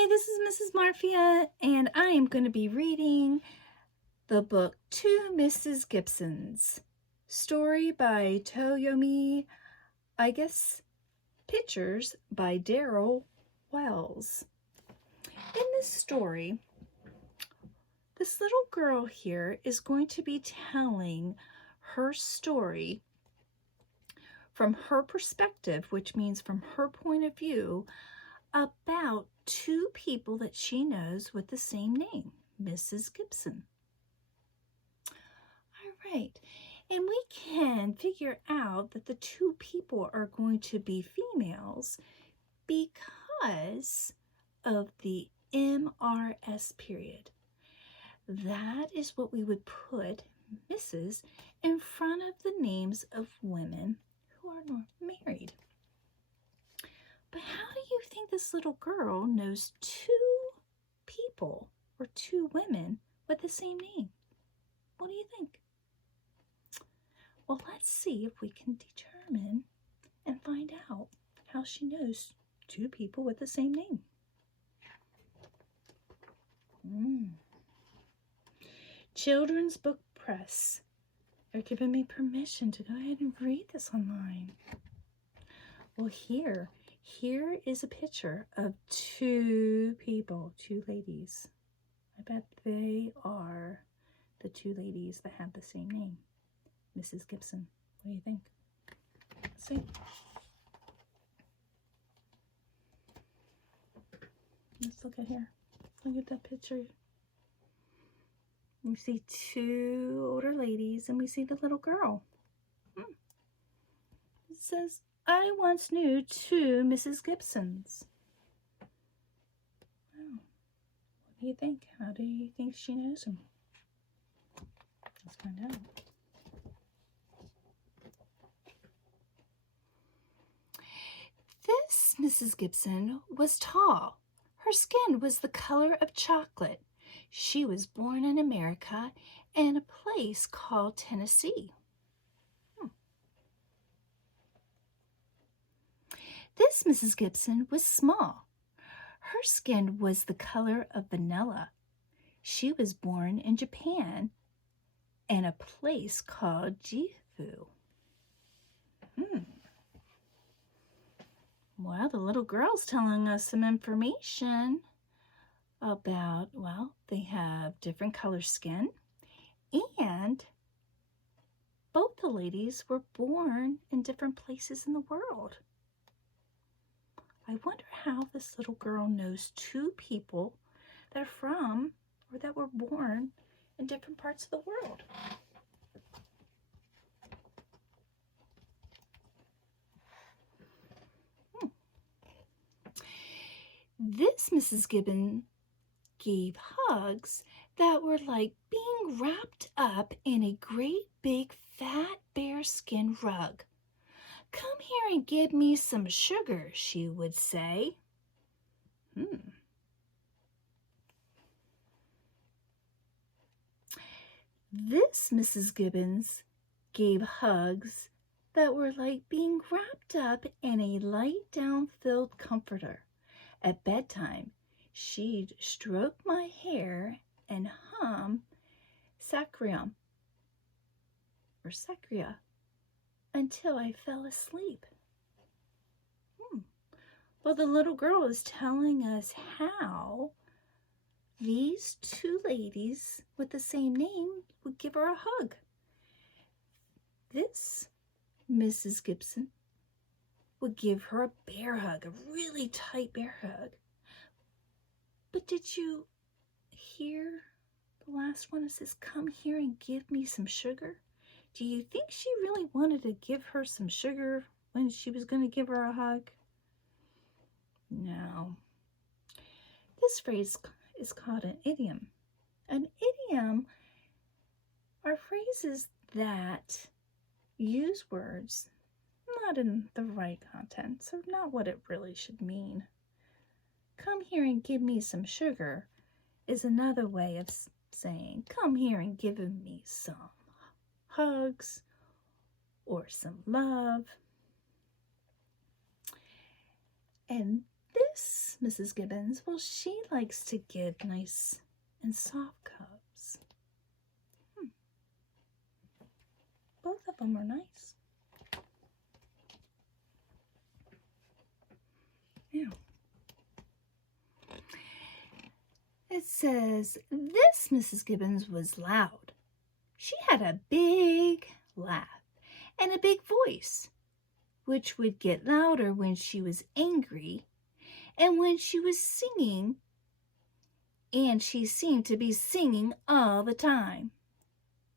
Hi, this is Mrs. Marfia, and I am going to be reading the book To Mrs. Gibsons, story by Toyomi, I guess, pictures by Daryl Wells. In this story, this little girl here is going to be telling her story from her perspective, which means from her point of view, about two people that she knows with the same name, Mrs. Gibson. All right, and we can figure out that the two people are going to be females because of the MRS period. That is what we would put Mrs. in front of the names of women who are married. But how do you think this little girl knows two people or two women with the same name? What do you think? Well, let's see if we can determine and find out how she knows two people with the same name. Children's Book Press are giving me permission to go ahead and read this online. Well, here is a picture of two people, two ladies. I bet they are the two ladies that have the same name, Mrs. Gibson. What do you think? Let's see. Let's look at here. Look at that picture. We see two older ladies and we see the little girl. It says, I once knew two Mrs. Gibsons. Wow. What do you think? How do you think she knows them? Let's find out. This Mrs. Gibson was tall. Her skin was the color of chocolate. She was born in America in a place called Tennessee. This Mrs. Gibson was small. Her skin was the color of vanilla. She was born in Japan in a place called Gifu. Well, the little girl's telling us some information about, well, they have different color skin, and both the ladies were born in different places in the world. I wonder how this little girl knows two people that are from or that were born in different parts of the world. This Mrs. Gibbon gave hugs that were like being wrapped up in a great big fat bearskin rug. Come here and give me some sugar, she would say. This Mrs. Gibbons gave hugs that were like being wrapped up in a light down-filled comforter. At bedtime, she'd stroke my hair and hum Sacria until I fell asleep. Well, the little girl is telling us how these two ladies with the same name would give her a hug. This Mrs. Gibson would give her a bear hug, a really tight bear hug. But did you hear the last one? It says, come here and give me some sugar. Do you think she really wanted to give her some sugar when she was going to give her a hug? No. This phrase is called an idiom. An idiom are phrases that use words not in the right content, so not what it really should mean. Come here and give me some sugar is another way of saying, come here and give me some hugs or some love. And this Mrs. Gibbons, well, she likes to give nice and soft cups. Both of them are nice. Yeah. It says, this Mrs. Gibbons was loud. She had a big laugh and a big voice, which would get louder when she was angry and when she was singing, and she seemed to be singing all the time.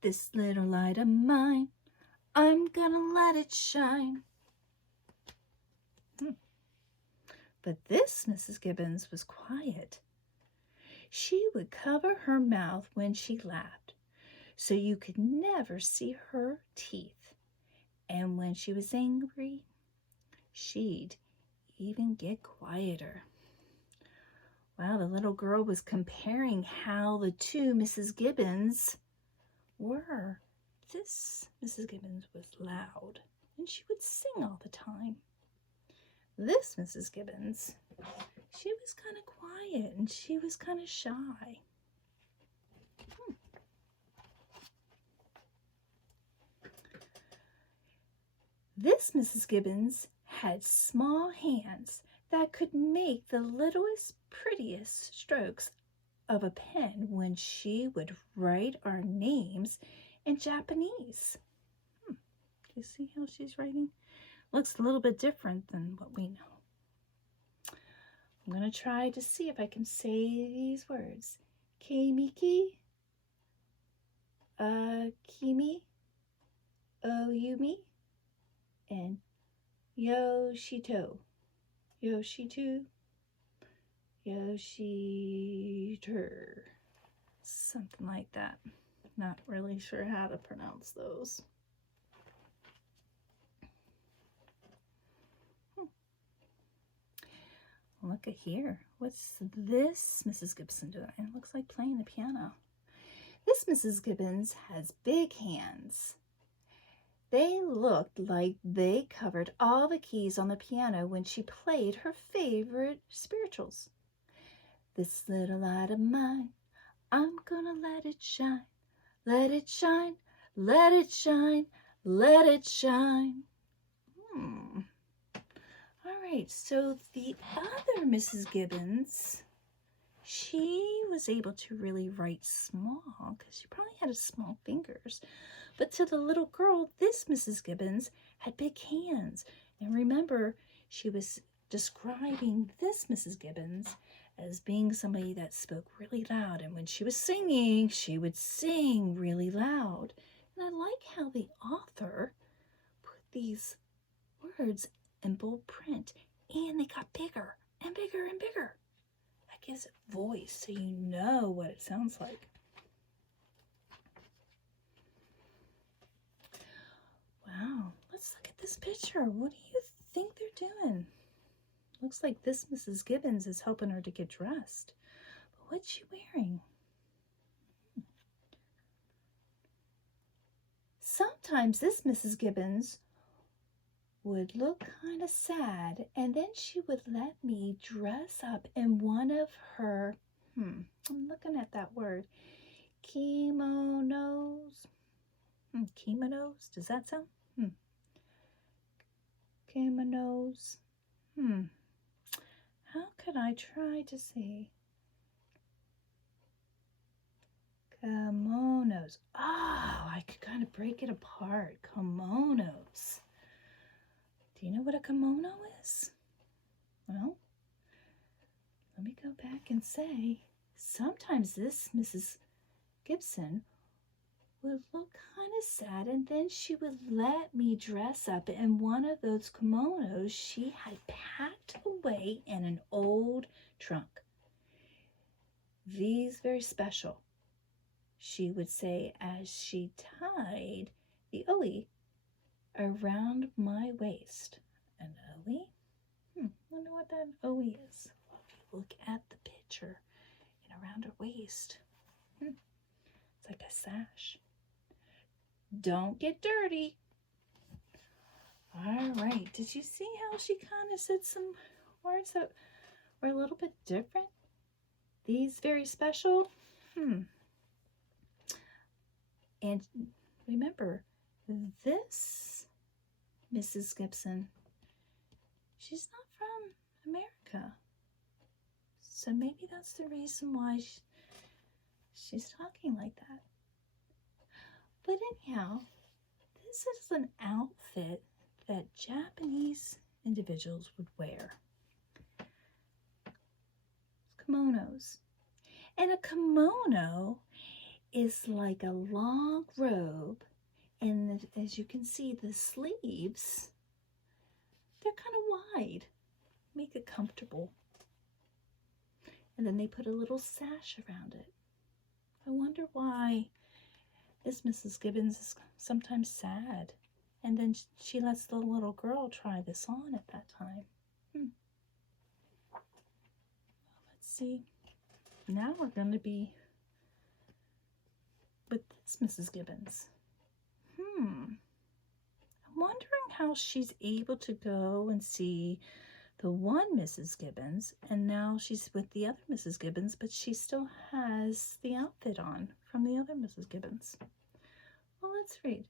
This little light of mine, I'm gonna let it shine. But this Mrs. Gibbons was quiet. She would cover her mouth when she laughed, so you could never see her teeth. And when she was angry, she'd even get quieter. Well, the little girl was comparing how the two Mrs. Gibbons were. This Mrs. Gibbons was loud, and she would sing all the time. This Mrs. Gibbons, she was kind of quiet, and she was kind of shy. This Mrs. Gibbons had small hands that could make the littlest, prettiest strokes of a pen when she would write our names in Japanese. Do you see how she's writing? Looks a little bit different than what we know. I'm going to try to see if I can say these words. Keimiki, Kimi, Oyumi, and Yoshito. Yoshitu, Yoshiter. Something like that. Not really sure how to pronounce those. Look at here. What's this Mrs. Gibson doing? It looks like playing the piano. This Mrs. Gibbons has big hands. They looked like they covered all the keys on the piano when she played her favorite spirituals. This little light of mine, I'm gonna let it shine. Let it shine, let it shine, let it shine. All right, so the other Mrs. Gibbons, she was able to really write small because she probably had small fingers. But to the little girl, this Mrs. Gibbons had big hands. And remember, she was describing this Mrs. Gibbons as being somebody that spoke really loud. And when she was singing, she would sing really loud. And I like how the author put these words in bold print. And they got bigger and bigger and bigger. That gives it voice so you know what it sounds like. Wow, let's look at this picture. What do you think they're doing? Looks like this Mrs. Gibbons is helping her to get dressed. But what's she wearing? Sometimes this Mrs. Gibbons would look kind of sad, and then she would let me dress up in one of her, I'm looking at that word, kimonos. Kimonos, does that sound? Kimonos. How could I try to say? Kimonos. Oh, I could kind of break it apart. Kimonos. Do you know what a kimono is? Well, let me go back and say, sometimes this Mrs. Gibson would look kind of sad, and then she would let me dress up in one of those kimonos she had packed away in an old trunk. These very special, she would say as she tied the oi around my waist. An oi? Wonder what that oi is. Well, if you look at the picture and around her waist, it's like a sash. Don't get dirty. All right. Did you see how she kind of said some words that or a little bit different? These very special? And remember, this Mrs. Gibson, she's not from America. So maybe that's the reason why she's talking like that. But anyhow, this is an outfit that Japanese individuals would wear. Kimonos. And a kimono is like a long robe, and as you can see, the sleeves, they're kind of wide, make it comfortable. And then they put a little sash around it. I wonder why this Mrs. Gibbons is sometimes sad. And then she lets the little girl try this on at that time. Let's see. Now we're going to be with this Mrs. Gibbons. I'm wondering how she's able to go and see the one Mrs. Gibbons, and now she's with the other Mrs. Gibbons, but she still has the outfit on from the other Mrs. Gibbons. Well, let's read.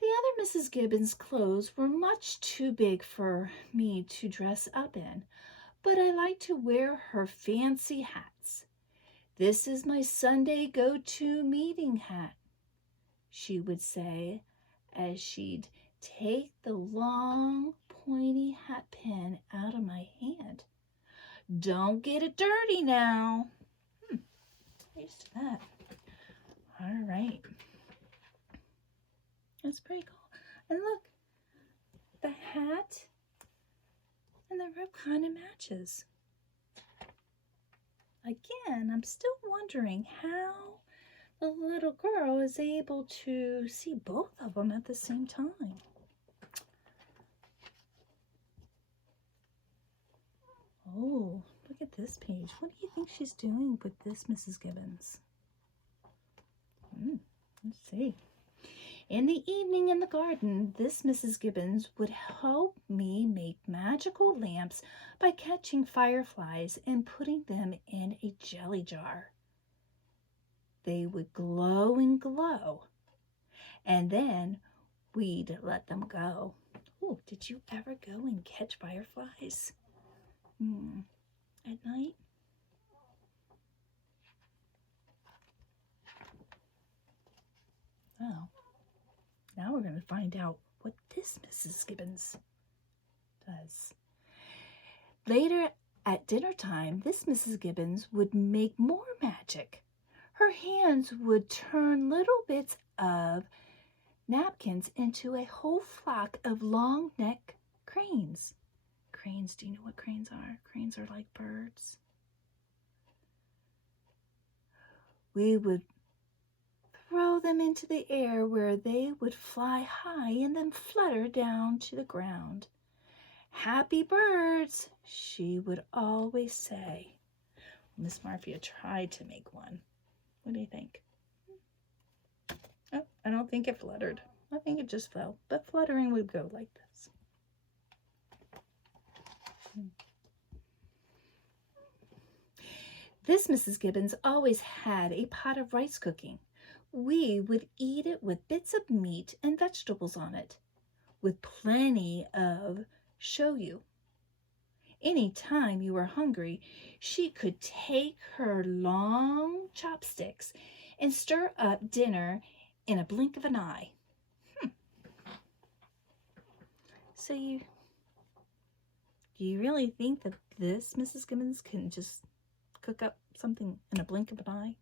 The other Mrs. Gibbons' clothes were much too big for me to dress up in, but I like to wear her fancy hats. This is my Sunday go-to meeting hat, she would say as she'd take the long, pointy hat pin out of my hand. Don't get it dirty now. Used to that. All right. That's pretty cool. And look, the hat and the robe kind of matches. Again, I'm still wondering how the little girl is able to see both of them at the same time. Oh, look at this page. What do you think she's doing with this Mrs. Gibbons? Let's see. In the evening in the garden, this Mrs. Gibbons would help me make magical lamps by catching fireflies and putting them in a jelly jar. They would glow and glow, and then we'd let them go. Oh, did you ever go and catch fireflies at night? Well, now we're going to find out what this Mrs. Gibbons does. Later at dinner time, this Mrs. Gibbons would make more magic. Her hands would turn little bits of napkins into a whole flock of long neck cranes. Cranes, do you know what cranes are? Cranes are like birds. We would throw them into the air where they would fly high and then flutter down to the ground. Happy birds, she would always say. Miss Marfia tried to make one. What do you think? Oh, I don't think it fluttered. I think it just fell. But fluttering would go like this. This Mrs. Gibbons always had a pot of rice cooking. We would eat it with bits of meat and vegetables on it, with plenty of shoyu. Any time you were hungry, she could take her long chopsticks and stir up dinner in a blink of an eye. So do you really think that this Mrs. Gibbons can just cook up something in a blink of an eye?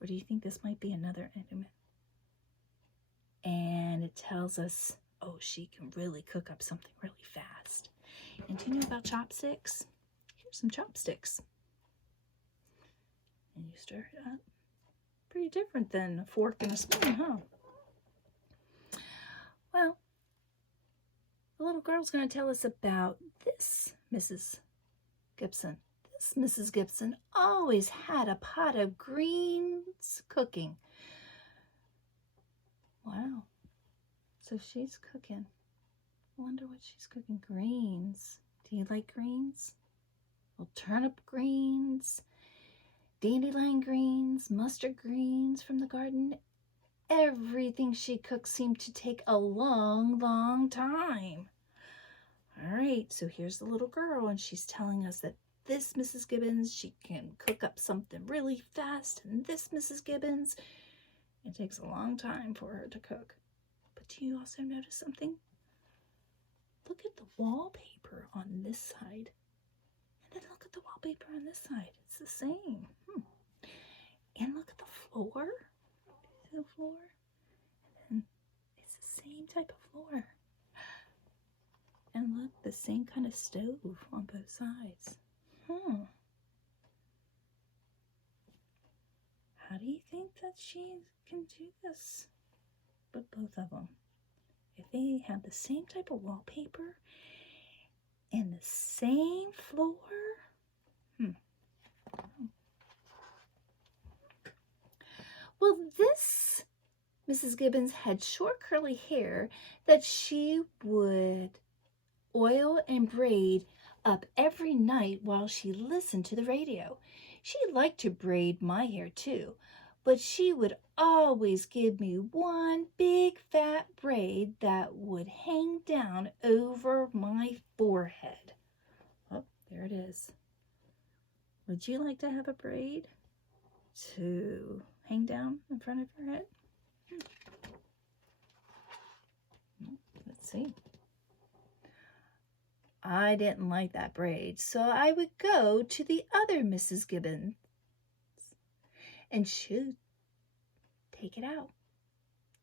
Or do you think this might be another enemy? And it tells us, oh, she can really cook up something really fast. And do you know about chopsticks? Here's some chopsticks. And you stir it up. Pretty different than a fork and a spoon, huh? Well, the little girl's going to tell us about this Mrs. Gibson. This Mrs. Gibson always had a pot of greens cooking. Wow. So she's cooking. I wonder what she's cooking. Greens. Do you like greens? Well, turnip greens, dandelion greens, mustard greens from the garden. Everything she cooked seemed to take a long, long time. All right, so here's the little girl, and she's telling us that this Mrs. Gibbons, she can cook up something really fast, and this Mrs. Gibbons, it takes a long time for her to cook. But do you also notice something? Look at the wallpaper on this side, and then look at the wallpaper on this side. It's the same. And look at the floor. The floor, and it's the same type of floor. And look, the same kind of stove on both sides. How do you think that she can do this? But both of them, if they have the same type of wallpaper and the same floor, Well, this Mrs. Gibbons had short curly hair that she would oil and braid up every night while she listened to the radio. She liked to braid my hair too, but she would always give me one big fat braid that would hang down over my forehead. Oh, there it is. Would you like to have a braid to hang down in front of your head? Let's see. I didn't like that braid, so I would go to the other Mrs. Gibbons and she'd take it out.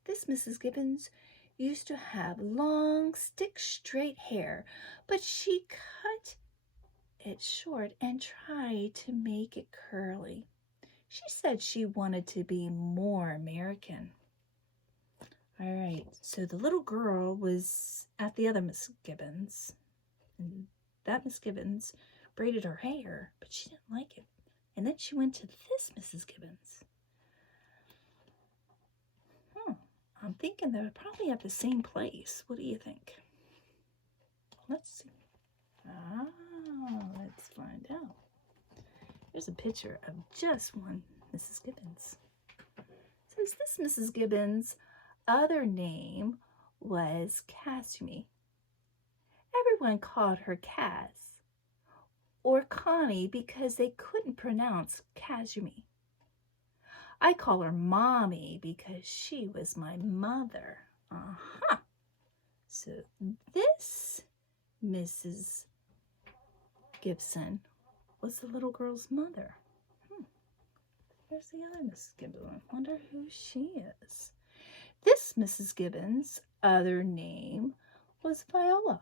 This Mrs. Gibbons used to have long, stick straight hair, but she cut it short and tried to make it curly. She said she wanted to be more American. All right, so the little girl was at the other Miss Gibbons, and that Miss Gibbons braided her hair, but she didn't like it. And then she went to this Mrs. Gibbons. I'm thinking they're probably at the same place. What do you think? Let's see. Let's find out. Here's a picture of just one Mrs. Gibbons. It says this Mrs. Gibbons' other name was Casimir. Everyone called her Cass or Connie because they couldn't pronounce Casimir. I call her Mommy because she was my mother. So this Mrs. Gibson was the little girl's mother. There's the other Mrs. Gibbons. I wonder who she is. This Mrs. Gibbons' other name was Viola.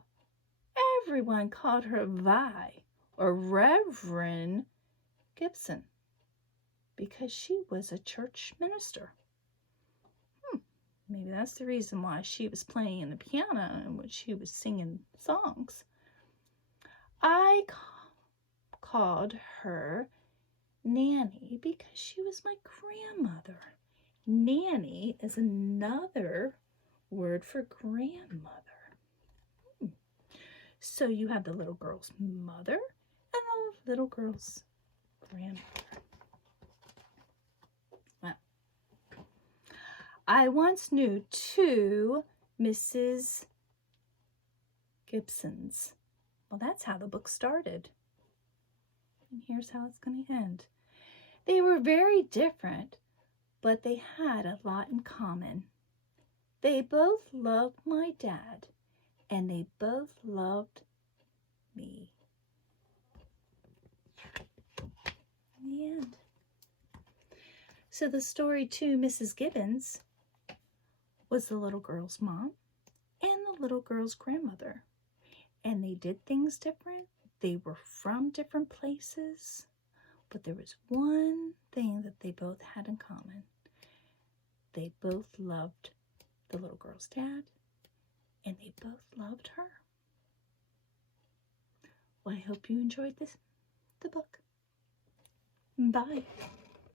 Everyone called her Vi or Reverend Gibson because she was a church minister. Maybe that's the reason why she was playing the piano and when she was singing songs. I called her Nanny because she was my grandmother. Nanny is another word for grandmother. So you have the little girl's mother and the little girl's grandmother. Well, I once knew two Mrs. Gibsons. Well, that's how the book started. And here's how it's going to end. They were very different, but they had a lot in common. They both loved my dad, and they both loved me. In the end. So the story to Mrs. Gibbons was the little girl's mom and the little girl's grandmother. And they did things different. They were from different places, but there was one thing that they both had in common. They both loved the little girl's dad, and they both loved her. Well, I hope you enjoyed the book. Bye.